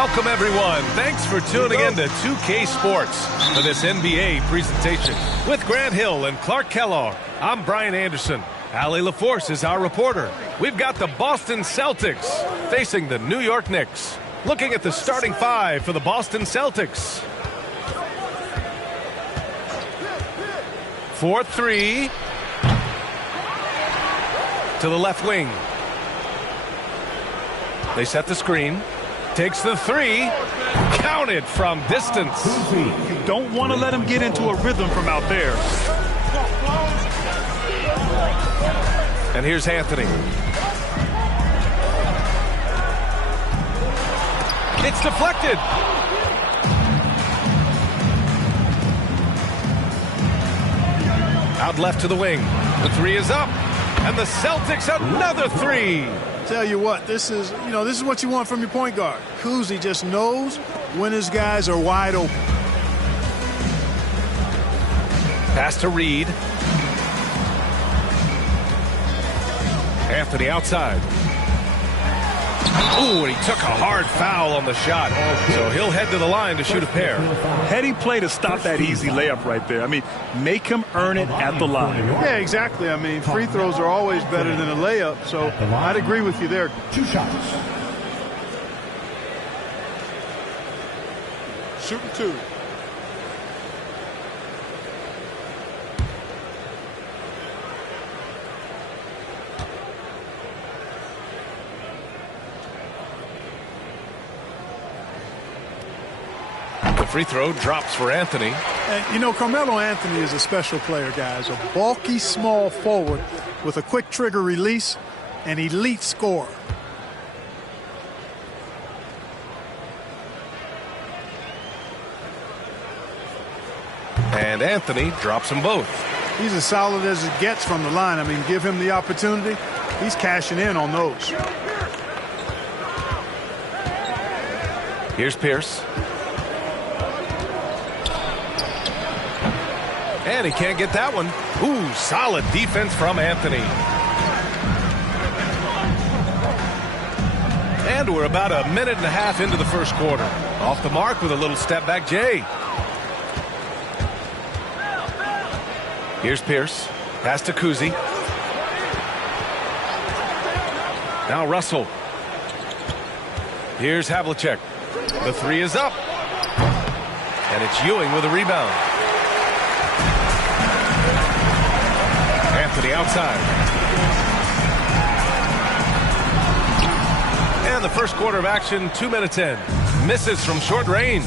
Welcome, everyone. Thanks for tuning in to 2K Sports for this NBA presentation. With Grant Hill and Clark Kellogg, I'm Brian Anderson. Allie LaForce is our reporter. We've got the Boston Celtics facing the New York Knicks. Looking at the starting five for the Boston Celtics. 4-3 to the left wing. They set the screen. Takes the three. Counted from distance. You don't want to let him get into a rhythm from out there. And here's Anthony. It's deflected. Out left to the wing. The three is up. And the Celtics another three. Tell you what, this is what you want from your point guard. Kuzi just knows when his guys are wide open. Pass to Reed. Anthony outside. Ooh, and he took a hard foul on the shot. So he'll head to the line to shoot a pair. Heady play to stop that easy layup right there. I mean, make him earn it at the line. Yeah, exactly. I mean, free throws are always better than a layup, so I'd agree with you there. 2 shots. Shooting 2. Free throw drops for Anthony. And, Carmelo Anthony is a special player, guys. A bulky, small forward with a quick trigger release, an elite scorer. And Anthony drops them both. He's as solid as it gets from the line. I mean, give him the opportunity. He's cashing in on those. Here's Pierce. And he can't get that one. Ooh, solid defense from Anthony. And we're about a minute and a half into the first quarter. Off the mark with a little step back, Jay. Here's Pierce. Pass to Kuzi. Now Russell. Here's Havlicek. The three is up. And it's Ewing with a rebound. Anthony outside. And the first quarter of action, 2 minutes in. Misses from short range.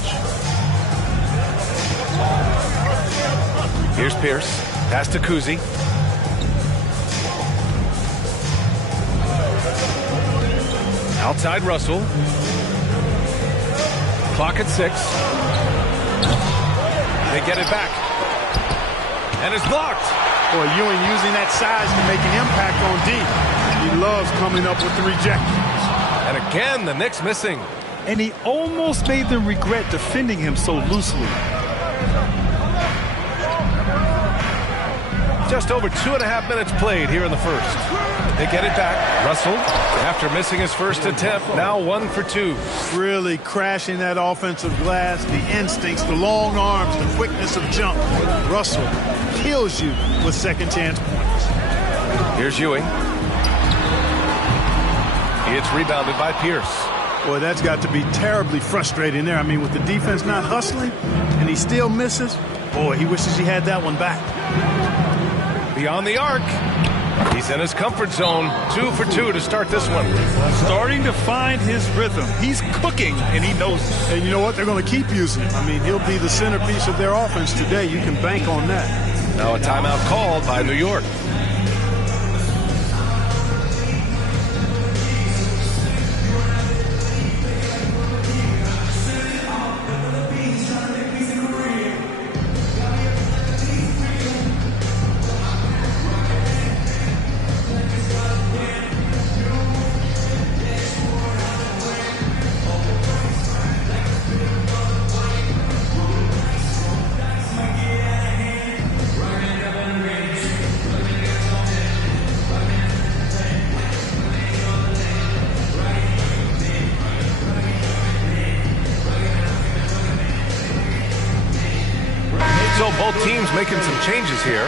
Here's Pierce. Pass to Kuzi. Outside Russell. Clock at 6. They get it back. And it's blocked. Boy, Ewing using that size to make an impact on D. He loves coming up with the rejections. And again, the Knicks missing. And he almost made them regret defending him so loosely. Just over 2.5 minutes played here in the first. They get it back. Russell, after missing his first attempt, now 1 for 2. Really crashing that offensive glass, the instincts, the long arms, the quickness of jump. Russell kills you with second chance points. Here's Ewing. It's rebounded by Pierce. Boy, that's got to be terribly frustrating there. I mean, with the defense not hustling and he still misses, boy, he wishes he had that one back. Beyond the arc. He's in his comfort zone. 2 for 2 to start this one. Starting to find his rhythm. He's cooking, and he knows it. And you know what? They're going to keep using him. I mean, he'll be the centerpiece of their offense today. You can bank on that. Now a timeout called by New York. both teams making some changes here.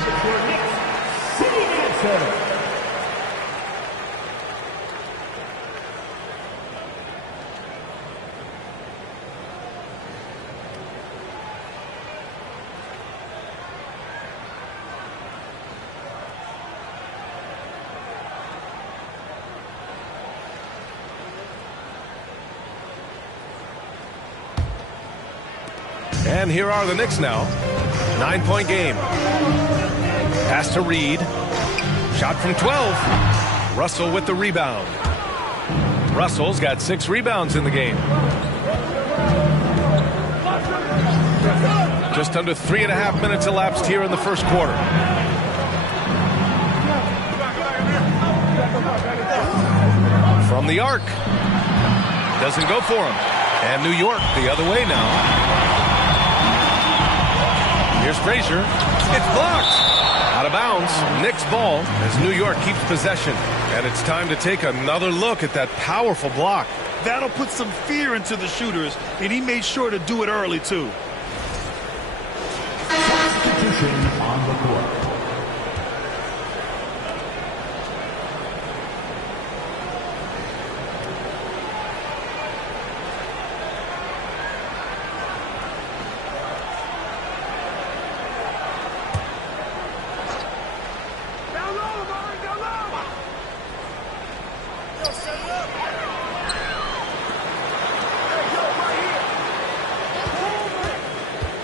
And here are the Knicks now. 9-point game. Pass to Reed. Shot from 12. Russell with the rebound. Russell's got 6 rebounds in the game. Just under 3.5 minutes elapsed here in the first quarter. From the arc. Doesn't go for him. And New York the other way now. Here's Frazier. It's blocked. Out of bounds. Knicks ball as New York keeps possession. And it's time to take another look at that powerful block. That'll put some fear into the shooters, and he made sure to do it early, too. Substitution on the court.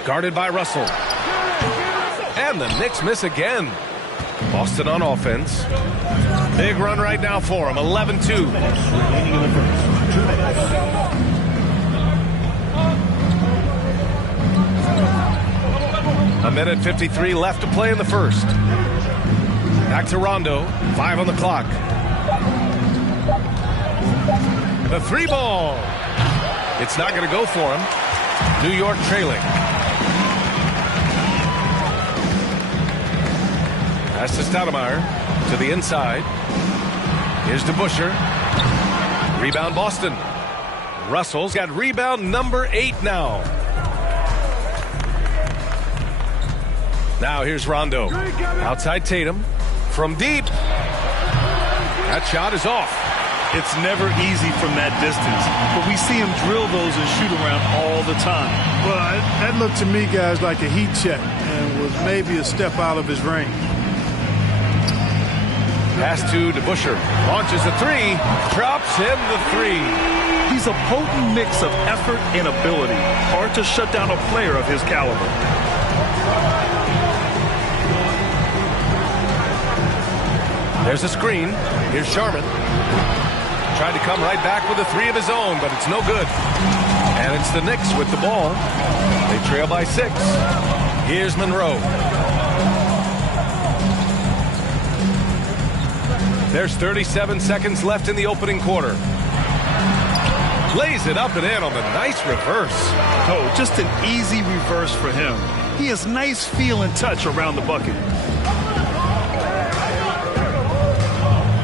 Guarded by Russell. And the Knicks miss again. Boston on offense. Big run right now for him. 11-2. A minute 53 left to play in the first. Back to Rondo. 5 on the clock. The 3 ball. It's not going to go for him. New York trailing. Pass to Stoudemire to the inside. Here's to Busher. Rebound Boston. Russell's got rebound number 8 now. Now here's Rondo. Outside Tatum. From deep. That shot is off. It's never easy from that distance, but we see him drill those and shoot around all the time. Well, that looked to me, guys, like a heat check and was maybe a step out of his range. Pass to Busher. Launches a 3. Drops him the 3. He's a potent mix of effort and ability. Hard to shut down a player of his caliber. There's a screen. Here's Sharman. Tried to come right back with a 3 of his own, but it's no good. And it's the Knicks with the ball. They trail by 6. Here's Monroe. There's 37 seconds left in the opening quarter. Lays it up and in on the nice reverse. Oh, just an easy reverse for him. He has nice feel and touch around the bucket.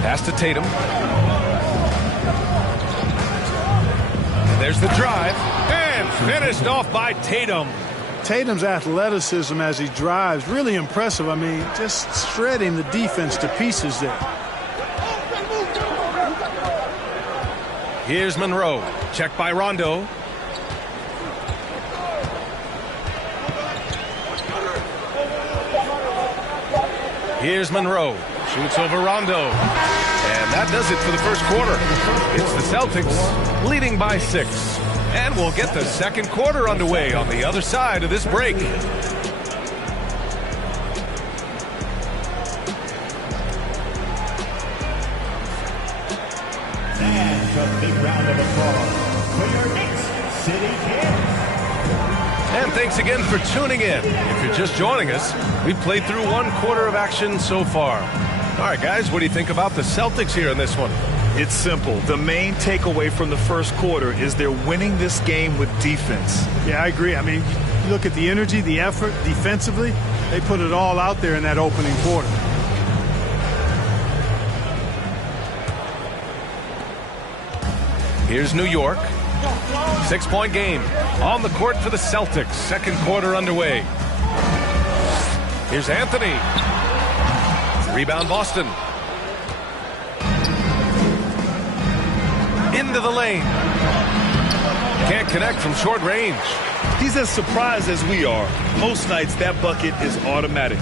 Pass to Tatum. And there's the drive. And finished off by Tatum. Tatum's athleticism as he drives, really impressive. I mean, just shredding the defense to pieces there. Here's Monroe. Checked by Rondo. Here's Monroe. Shoots over Rondo. And that does it for the first quarter. It's the Celtics leading by 6. And we'll get the second quarter underway on the other side of this break. And a big round of applause for your Knicks City Kings. And thanks again for tuning in. If you're just joining us, we've played through one quarter of action so far. All right, guys, what do you think about the Celtics here in this one? It's simple. The main takeaway from the first quarter is they're winning this game with defense. Yeah, I agree. I mean, you look at the energy, the effort defensively. They put it all out there in that opening quarter. Here's New York. 6-point game on the court for the Celtics. Second quarter underway. Here's Anthony. Rebound Boston. Into the lane. Can't connect from short range. He's as surprised as we are. Most nights that bucket is automatic.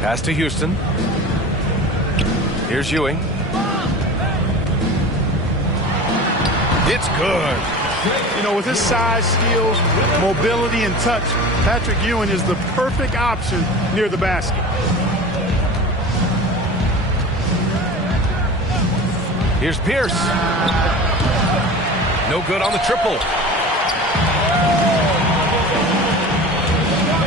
Pass to Houston. Here's Ewing. It's good. You know, with his size, skills, mobility, and touch, Patrick Ewing is the perfect option near the basket. Here's Pierce. No good on the triple.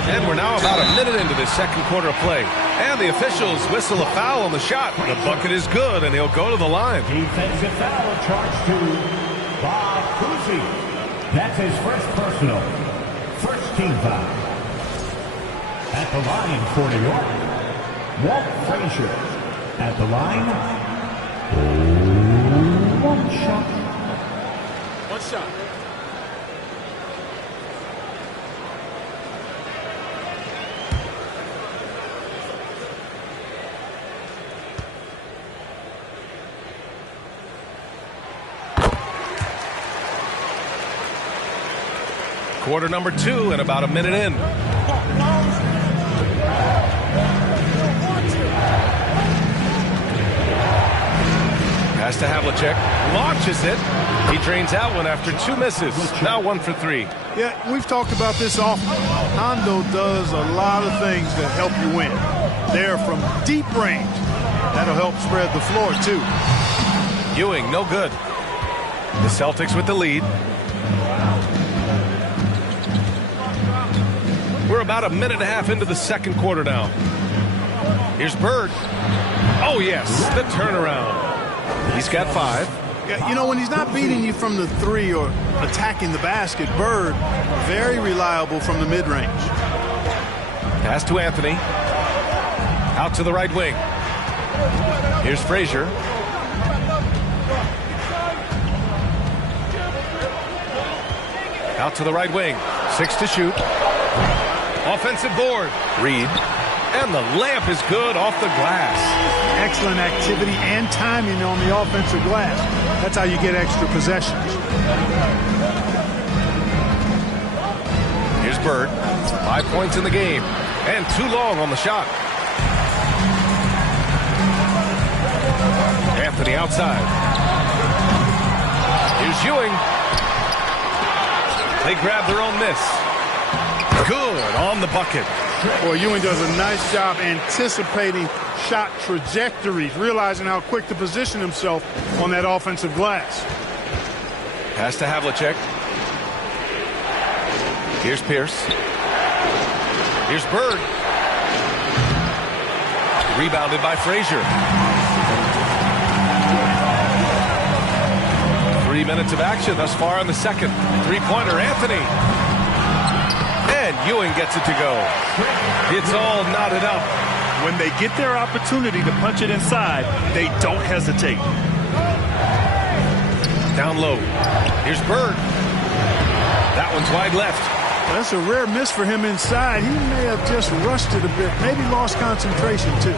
And we're now about a minute into this second quarter of play. And the officials whistle a foul on the shot. The bucket is good, and he'll go to the line. Defensive foul charged to Bob Cousy. That's his first personal. First team foul. At the line for New York, Walt Frazier. At the line, one shot. One shot. Quarter number 2 and about a minute in. Pass to Havlicek. Launches it. He drains out one after 2 misses. Now 1 for 3. Yeah, we've talked about this often. Hondo does a lot of things that help you win. They're from deep range. That'll help spread the floor, too. Ewing, no good. The Celtics with the lead. We're about a minute and a half into the second quarter now. Here's Bird. Oh, yes, the turnaround. He's got 5. Yeah, you know, when he's not beating you from the 3 or attacking the basket, Bird, very reliable from the mid-range. Pass to Anthony. Out to the right wing. Here's Frazier. Out to the right wing. 6 to shoot. Offensive board. Reed. And the layup is good off the glass. Excellent activity and timing on the offensive glass. That's how you get extra possessions. Here's Bird. 5 points in the game. And too long on the shot. Anthony outside. Here's Ewing. They grab their own miss. Good on the bucket. Boy, Ewing does a nice job anticipating shot trajectories, realizing how quick to position himself on that offensive glass. Pass to Havlicek. Here's Pierce. Here's Bird. Rebounded by Frazier. 3 minutes of action thus far in the second. Three-pointer, Anthony. And Ewing gets it to go. It's all knotted up. When they get their opportunity to punch it inside, they don't hesitate. Down low. Here's Bird. That one's wide left. That's a rare miss for him inside. He may have just rushed it a bit, maybe lost concentration too.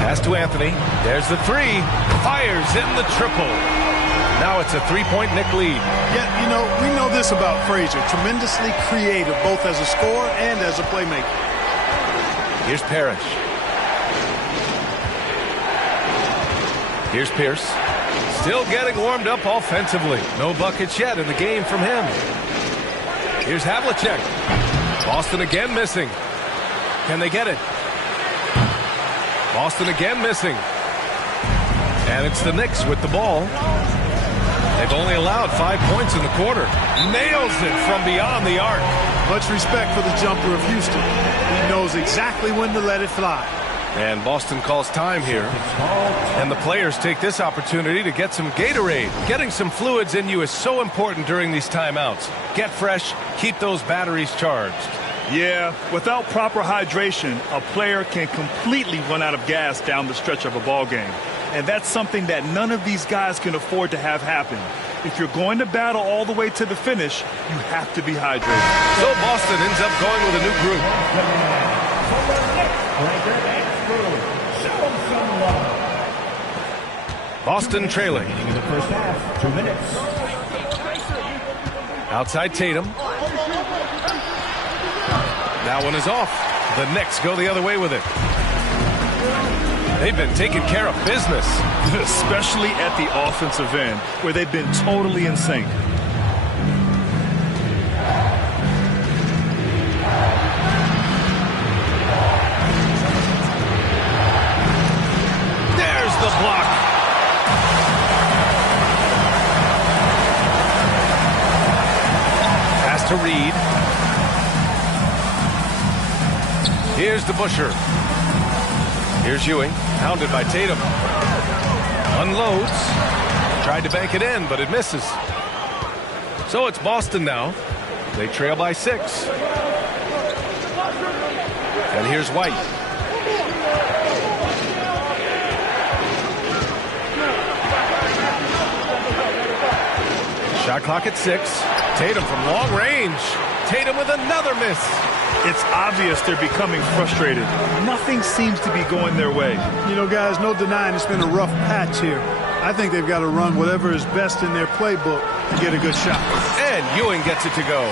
Pass to Anthony. There's the 3. Fires in the triple. Now it's a 3-point Knick lead. Yeah, you know, we know this about Frazier. Tremendously creative, both as a scorer and as a playmaker. Here's Parrish. Here's Pierce. Still getting warmed up offensively. No buckets yet in the game from him. Here's Havlicek. Boston again missing. Can they get it? Boston again missing. And it's the Knicks with the ball. They've only allowed 5 points in the quarter. Nails it from beyond the arc. Much respect for the jumper of Houston. He knows exactly when to let it fly. And Boston calls time here. And the players take this opportunity to get some Gatorade. Getting some fluids in you is so important during these timeouts. Get fresh, keep those batteries charged. Yeah, without proper hydration, a player can completely run out of gas down the stretch of a ball game. And that's something that none of these guys can afford to have happen. If you're going to battle all the way to the finish, you have to be hydrated. So Boston ends up going with a new group. Boston trailing. In the first half, 2 minutes. Outside Tatum. That one is off. The Knicks go the other way with it. They've been taking care of business. Especially at the offensive end, where they've been totally in sync. There's the block. Pass to Reed. Here's the Busher. Here's Ewing, hounded by Tatum. Unloads. Tried to bank it in, but it misses. So it's Boston now. They trail by 6. And here's White. Shot clock at 6. Tatum from long range. Tatum with another miss. It's obvious they're becoming frustrated. Nothing seems to be going their way. You know, guys, no denying it's been a rough patch here. I think they've got to run whatever is best in their playbook to get a good shot. And Ewing gets it to go.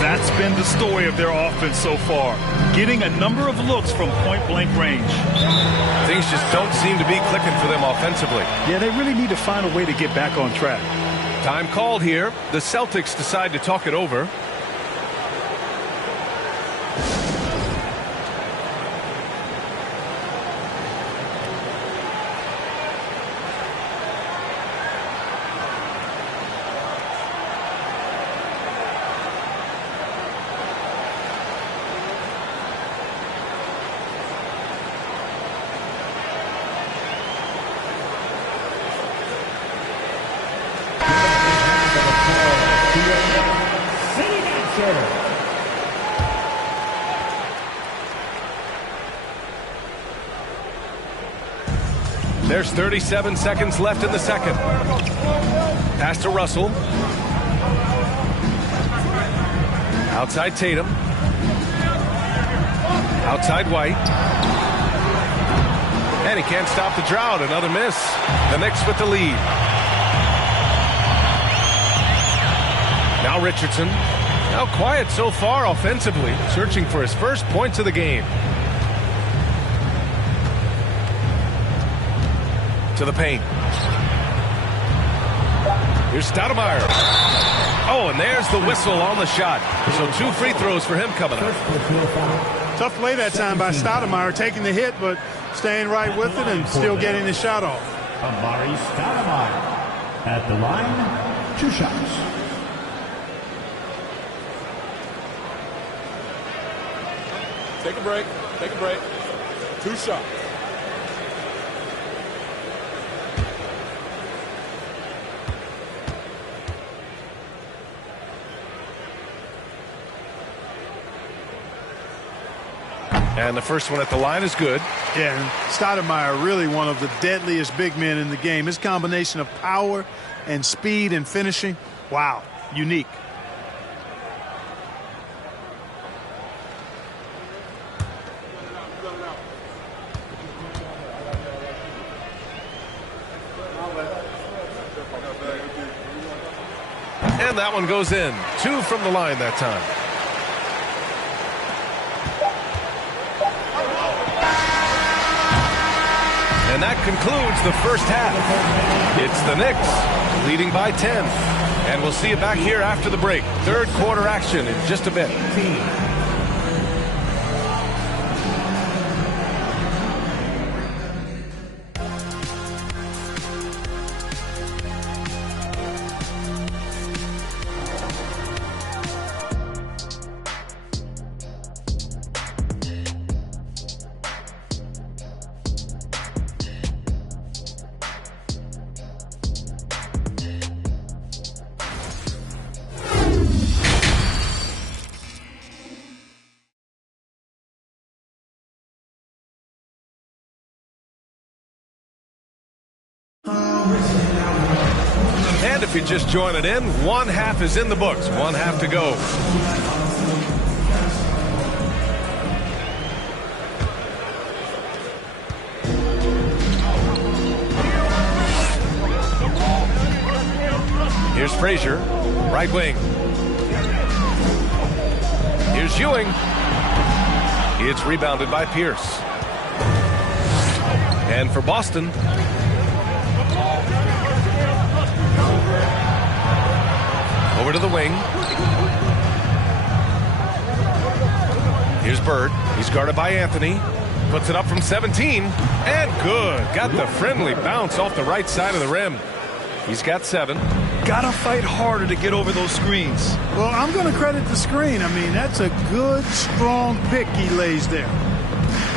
That's been the story of their offense so far. Getting a number of looks from point-blank range. Things just don't seem to be clicking for them offensively. Yeah, they really need to find a way to get back on track. Time called here. The Celtics decide to talk it over. There's 37 seconds left in the second. Pass to Russell. Outside Tatum. Outside White. And he can't stop the drought. Another miss. The Knicks with the lead. Now Richardson. Now quiet so far offensively. Searching for his first points of the game. To the paint. Here's Stoudemire. Oh, and there's the whistle on the shot. So 2 free throws for him coming up. Tough play that time by Stoudemire, taking the hit, but staying right with it and still getting the shot off. Amari Stoudemire at the line, 2 shots. Take a break. Take a break. 2 shots. And the first one at the line is good. Yeah, and Stoudemire, really one of the deadliest big men in the game. His combination of power and speed and finishing, wow, unique. And that one goes in. 2 from the line that time. And that concludes the first half. It's the Knicks leading by 10. And we'll see you back here after the break. Third quarter action in just a bit. And if you're just joining in, one half is in the books. One half to go. Here's Frazier, right wing. Here's Ewing. It's rebounded by Pierce. And for Boston, over to the wing. Here's Bird. He's guarded by Anthony. Puts it up from 17. And good. Got the friendly bounce off the right side of the rim. He's got 7. Gotta fight harder to get over those screens. Well, I'm going to credit the screen. I mean, that's a good, strong pick he lays there.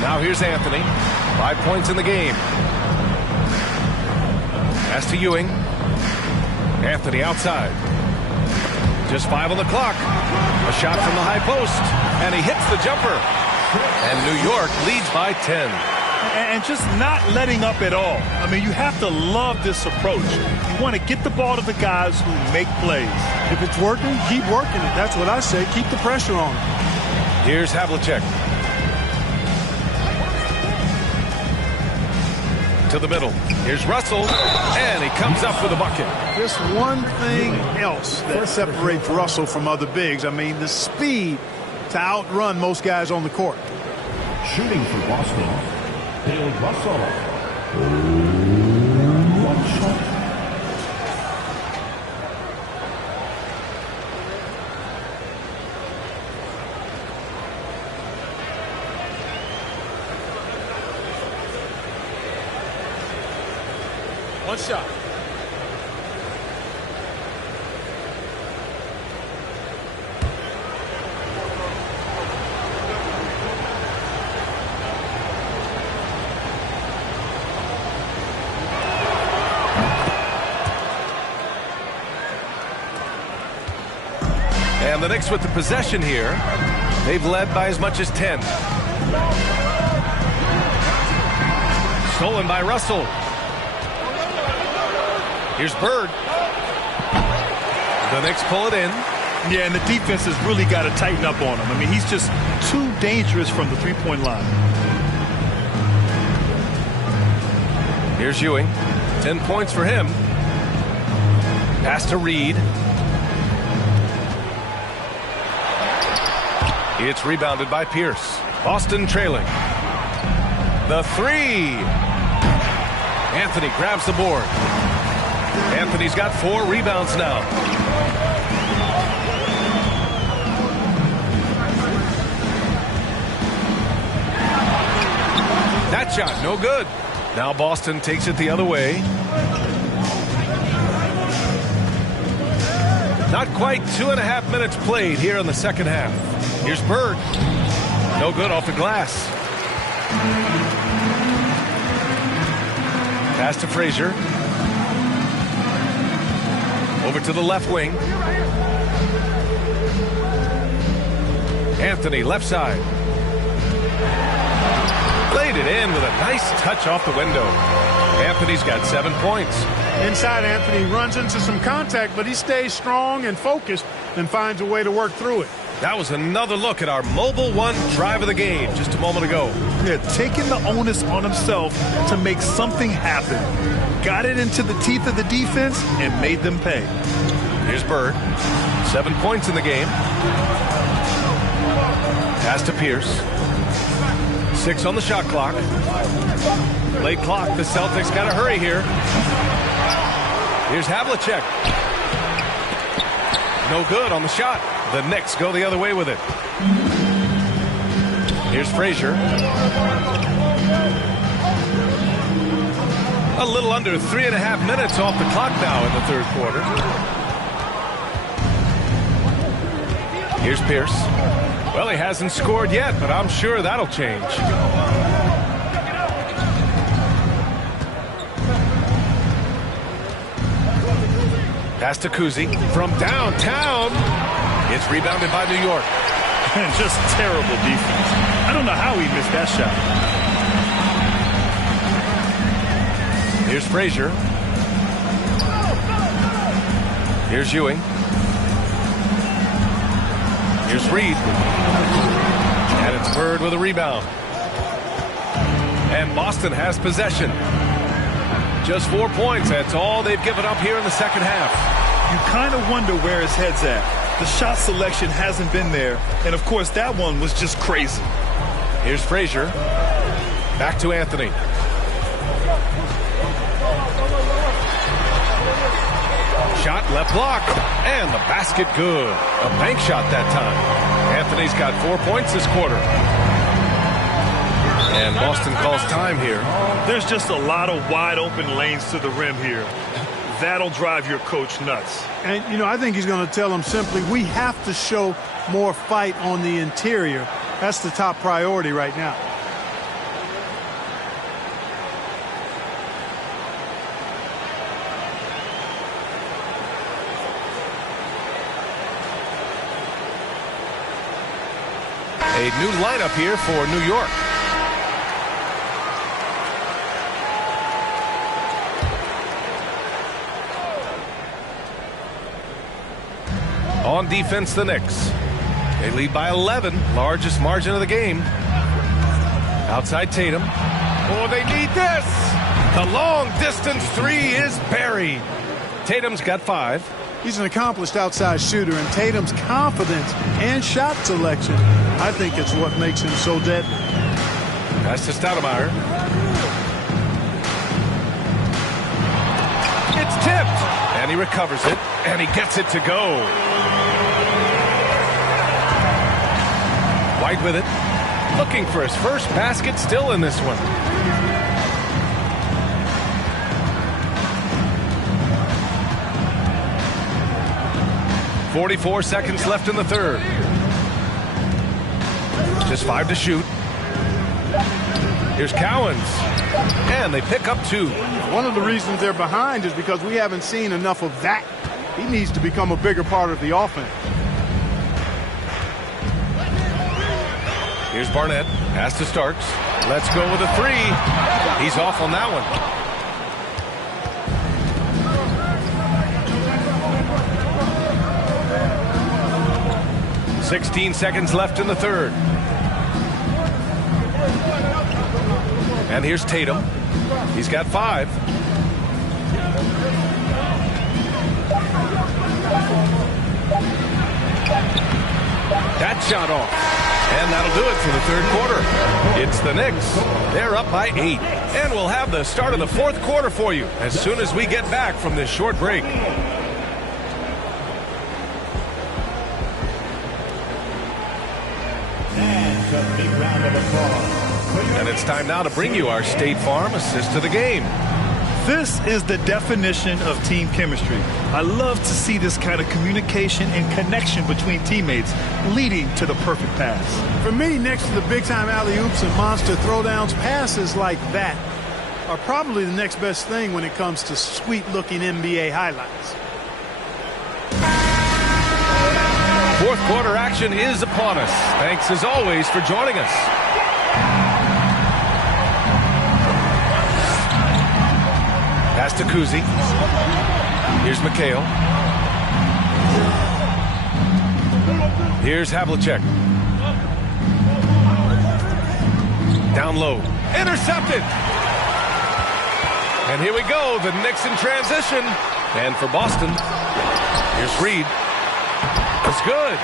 Now here's Anthony. 5 points in the game. Pass to Ewing. Anthony outside. Just 5 on the clock. A shot from the high post. And he hits the jumper. And New York leads by 10. And just not letting up at all. I mean, you have to love this approach. You want to get the ball to the guys who make plays. If it's working, keep working it. That's what I say. Keep the pressure on. Here's Havlicek. To the middle. Here's Russell. And he comes up with a bucket. Just one thing else that separates Russell from other bigs. I mean, the speed to outrun most guys on the court. Shooting for Boston, Bill Russell. One shot. One shot. And the Knicks with the possession here. They've led by as much as 10. Stolen by Russell. Here's Bird. The Knicks pull it in. Yeah, and the defense has really got to tighten up on him. I mean, he's just too dangerous from the three-point line. Here's Ewing. 10 points for him. Pass to Reed. It's rebounded by Pierce. Boston trailing. The 3. Anthony grabs the board. Anthony's got 4 rebounds now. That shot, no good. Now Boston takes it the other way. Not quite 2.5 minutes played here in the second half. Here's Bird. No good off the glass. Pass to Frazier. Over to the left wing. Anthony, left side. Played it in with a nice touch off the window. Anthony's got 7 points. Inside, Anthony runs into some contact, but he stays strong and focused and finds a way to work through it. That was another look at our Mobile One drive of the game just a moment ago. Yeah, taking the onus on himself to make something happen. Got it into the teeth of the defense and made them pay. Here's Bird. 7 points in the game. Pass to Pierce. 6 on the shot clock. Late clock. The Celtics got to hurry here. Here's Havlicek. No good on the shot. The Knicks go the other way with it. Here's Frazier. A little under 3.5 minutes off the clock now in the third quarter. Here's Pierce. Well, he hasn't scored yet, but I'm sure that'll change. Pass to Kuzi from downtown. It's rebounded by New York. Just terrible defense. I don't know how he missed that shot. Here's Frazier. Here's Ewing. Here's Reed. And it's Bird with a rebound. And Boston has possession. Just 4 points. That's all they've given up here in the second half. You kind of wonder where his head's at. The shot selection hasn't been there. And, of course, that one was just crazy. Here's Frazier. Back to Anthony. Shot left block. And the basket good. A bank shot that time. Anthony's got 4 points this quarter. And Boston calls time here. There's just a lot of wide open lanes to the rim here. That'll drive your coach nuts. And, you know, I think he's going to tell them simply, we have to show more fight on the interior. That's the top priority right now. A new lineup here for New York. On defense, the Knicks. They lead by 11, largest margin of the game. Outside Tatum. Oh, they need this. The long distance three is buried. Tatum's got 5. He's an accomplished outside shooter, and Tatum's confidence and shot selection, I think it's what makes him so deadly. Pass to Stoudemire. It's tipped, and he recovers it, and he gets it to go. White with it, looking for his first basket, still in this one. .44 seconds left in the third. Just 5 to shoot. Here's Cowens. And they pick up 2. One of the reasons they're behind is because we haven't seen enough of that. He needs to become a bigger part of the offense. Here's Barnett. Pass to Starks. Let's go with a 3. He's off on that one. 16 seconds left in the third. And here's Tatum. He's got 5. That shot off. And that'll do it for the third quarter. It's the Knicks. They're up by 8. And we'll have the start of the fourth quarter for you as soon as we get back from this short break. And it's time now to bring you our State Farm assist to the game. This is the definition of team chemistry. I love to see this kind of communication and connection between teammates leading to the perfect pass. For me, next to the big-time alley-oops and monster throwdowns, passes like that are probably the next best thing when it comes to sweet-looking NBA highlights. Fourth quarter action is upon us. Thanks as always for joining us. Pass to Kuzi. Here's McHale. Here's Havlicek. Down low. Intercepted. And here we go. The Knicks in transition. And for Boston, here's Reed. It's good.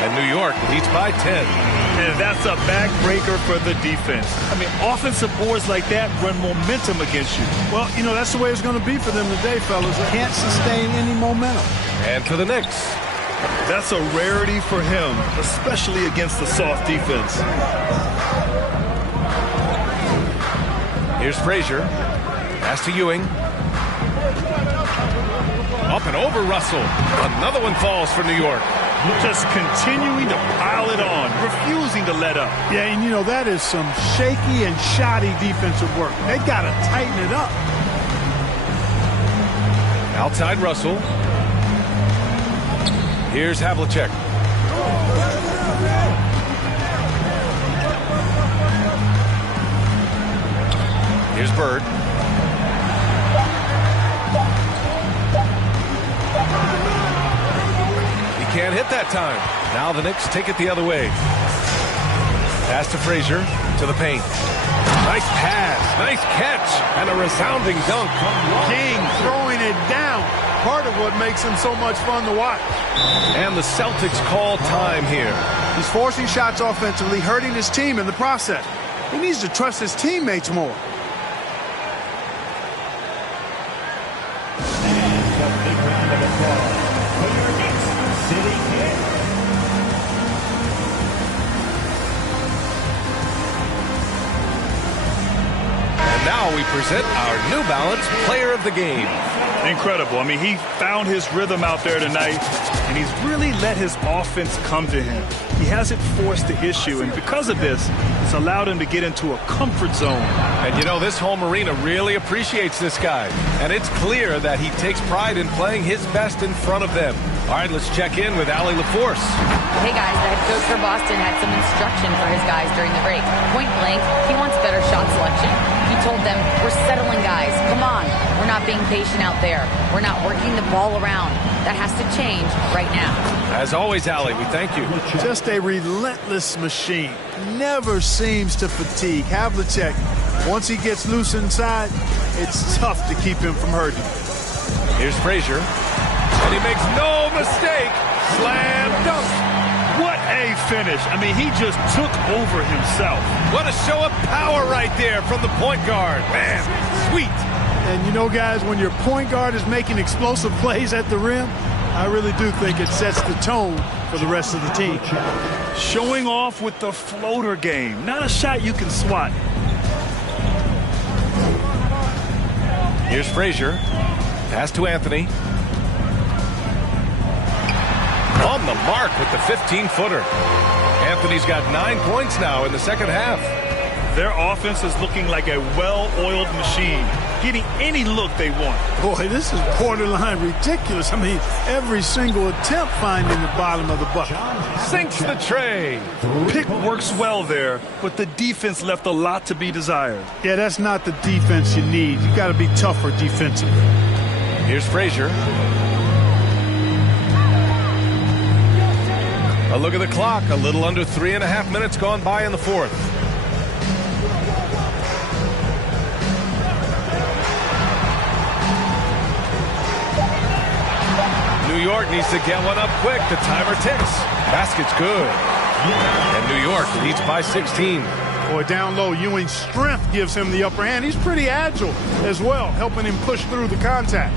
And New York leads by 10. And that's a backbreaker for the defense. I mean, offensive boards like that run momentum against you. Well, you know, that's the way it's going to be for them today, fellas. They can't sustain any momentum. And for the Knicks. That's a rarity for him, especially against the soft defense. Here's Frazier. Pass to Ewing. Up and over Russell. Another one falls for New York. Just continuing to pile it on, refusing to let up. Yeah, and you know, that is some shaky and shoddy defensive work. They got to tighten it up. Outside Russell. Here's Havlicek. Here's Bird. hit that time. Now the Knicks take it the other way. Pass to Frazier, to the paint. Nice pass, nice catch, and a resounding dunk. King throwing it down. Part of what makes him so much fun to watch. And the Celtics call time here. He's forcing shots offensively, hurting his team in the process. He needs to trust his teammates more. And a big round of applause for your Knicks City Kid. And now we present our New Balance Player of the Game. Incredible. I mean, he found his rhythm out there tonight, and he's really let his offense come to him. He hasn't forced the issue, and because of this, it's allowed him to get into a comfort zone. And you know, this home arena really appreciates this guy. And it's clear that he takes pride in playing his best in front of them. All right, let's check in with Allie LaForce. Hey guys, the head coach for Boston had some instruction for his guys during the break. Point blank, he wants better shot selection. He told them, we're settling guys, come on. We're not being patient out there. We're not working the ball around. That has to change right now. As always, Allie, we thank you. Just a relentless machine. Never seems to fatigue. Havlicek, once he gets loose inside, it's tough to keep him from hurting. Here's Frazier. And he makes no mistake. Slam dunk. What a finish. I mean, he just took over himself. What a show of power right there from the point guard. Man, sweet. And you know, guys, when your point guard is making explosive plays at the rim, I really do think it sets the tone for the rest of the team. Showing off with the floater game. Not a shot you can swat. Here's Frazier. Pass to Anthony. On the mark with the 15-footer. Anthony's got 9 points now in the second half. Their offense is looking like a well-oiled machine, getting any look they want. Boy, this is borderline ridiculous. I mean, every single attempt finding the bottom of the bucket. Sinks the tray. Pick works well there, but the defense left a lot to be desired. Yeah, that's not the defense you need. You got to be tougher defensively. Here's Frazier. A look at the clock. A little under 3.5 minutes gone by in the fourth. New York needs to get one up quick. The timer ticks. Basket's good. And New York leads by 16. Boy, down low, Ewing's strength gives him the upper hand. He's pretty agile as well, helping him push through the contact.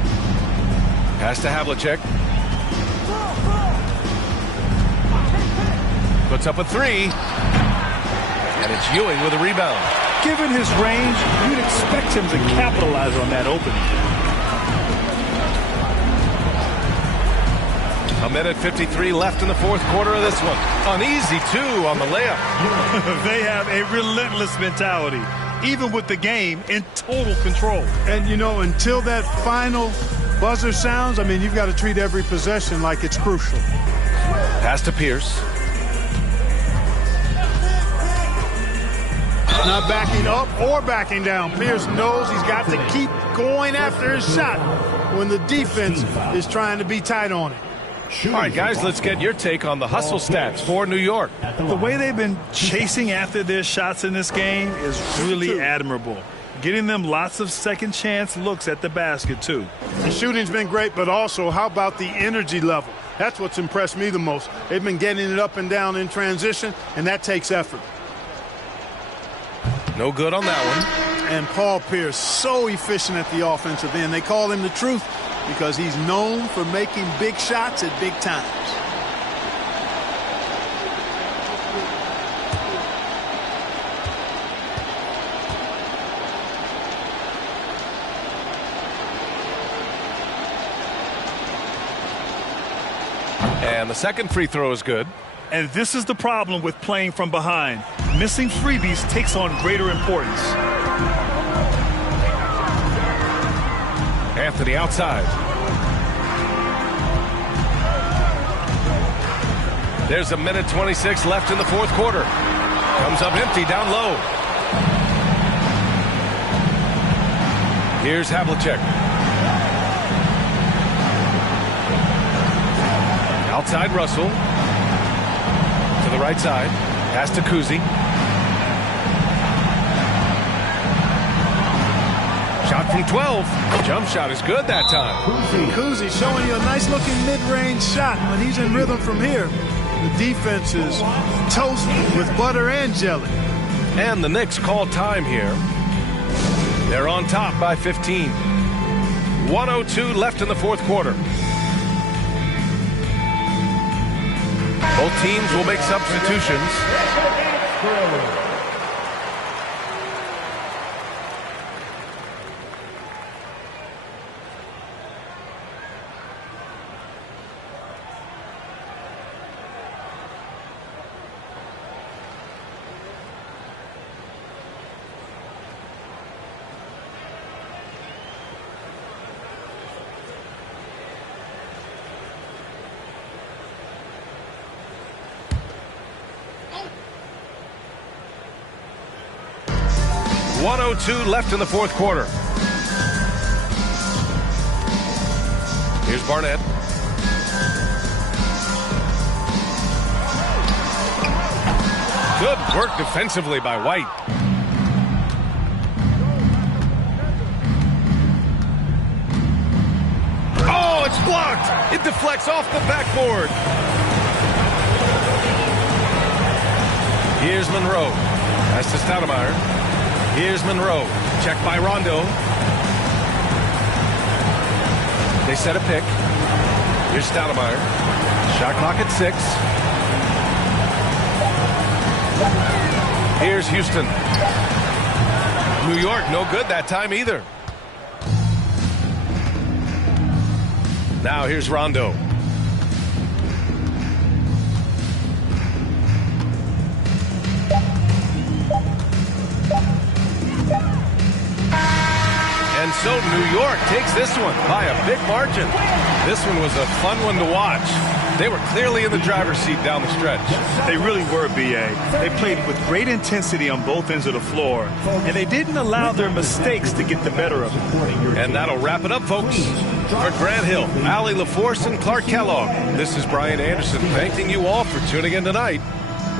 Pass to Havlicek. Puts up a three. And it's Ewing with a rebound. Given his range, you'd expect him to capitalize on that opening. A minute 53 left in the fourth quarter of this one. An easy two on the layup. They have a relentless mentality, even with the game in total control. And, you know, until that final buzzer sounds, I mean, you've got to treat every possession like it's crucial. Pass to Pierce. Not backing up or backing down. Pierce knows he's got to keep going after his shot when the defense is trying to be tight on it. All right, guys, let's get your take on the hustle stats for New York. The way they've been chasing after their shots in this game is really admirable. Getting them lots of second chance looks at the basket, too. The shooting's been great, but also how about the energy level? That's what's impressed me the most. They've been getting it up and down in transition, and that takes effort. No good on that one. And Paul Pierce, so efficient at the offensive end. They call him the truth because he's known for making big shots at big times. And the second free throw is good. And this is the problem with playing from behind. Missing freebies takes on greater importance. Anthony outside. There's a minute 26 left in the fourth quarter. Comes up empty down low. Here's Havlicek. Outside Russell. To the right side. Pass to Kuzi. Shot from 12. Jump shot is good that time. Kuzi showing you a nice looking mid-range shot. When he's in rhythm from here, the defense is toast with butter and jelly. And the Knicks call time here. They're on top by 15. 1:02 left in the fourth quarter. Both teams will make substitutions. .02 left in the fourth quarter. Here's Barnett. Good work defensively by White. Oh, it's blocked. It deflects off the backboard. Here's Monroe. That's to Stoudemire. Here's Monroe. Checked by Rondo. They set a pick. Here's Stoudemire. Shot clock at 6. Here's Houston. New York, no good that time either. Now here's Rondo. And so New York takes this one by a big margin. This one was a fun one to watch. They were clearly in the driver's seat down the stretch. They really were, B.A. They played with great intensity on both ends of the floor, and they didn't allow their mistakes to get the better of them. And that'll wrap it up, folks. For Grant Hill, Allie LaForce, and Clark Kellogg, this is Brian Anderson thanking you all for tuning in tonight.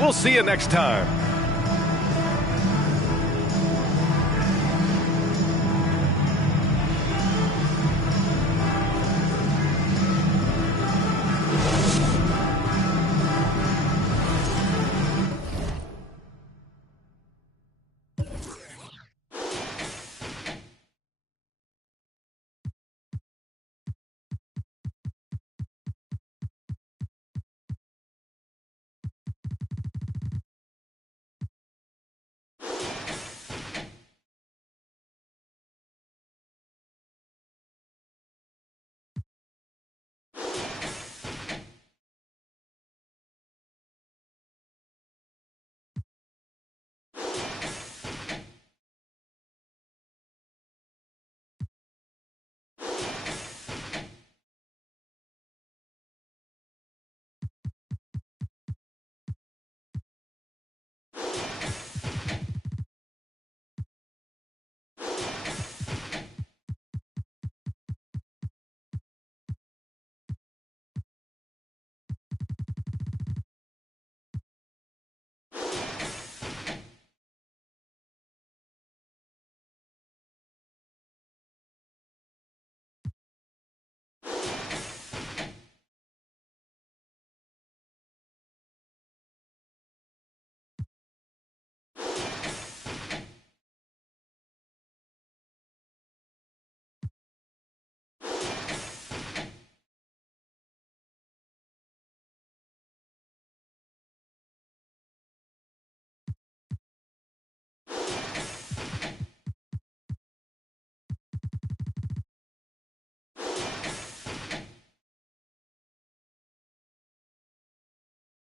We'll see you next time.